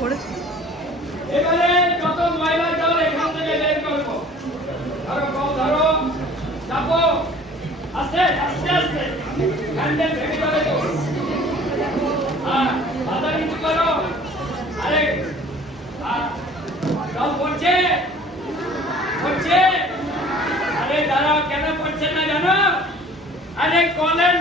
করেছি। এবারে যত ময়লা জল এখান থেকে বের করবো। ধরো কও, ধরো, চাপো, আস্তে আস্তে আস্তে, হ্যান্ডেল ভেঙে যাবে তো। হ্যাঁ, মাথা নিচু করো। আরে জল পড়ছে, পড়ছে। আরে দাঁড়াও, কেন পড়ছে না জানো? আরে কলের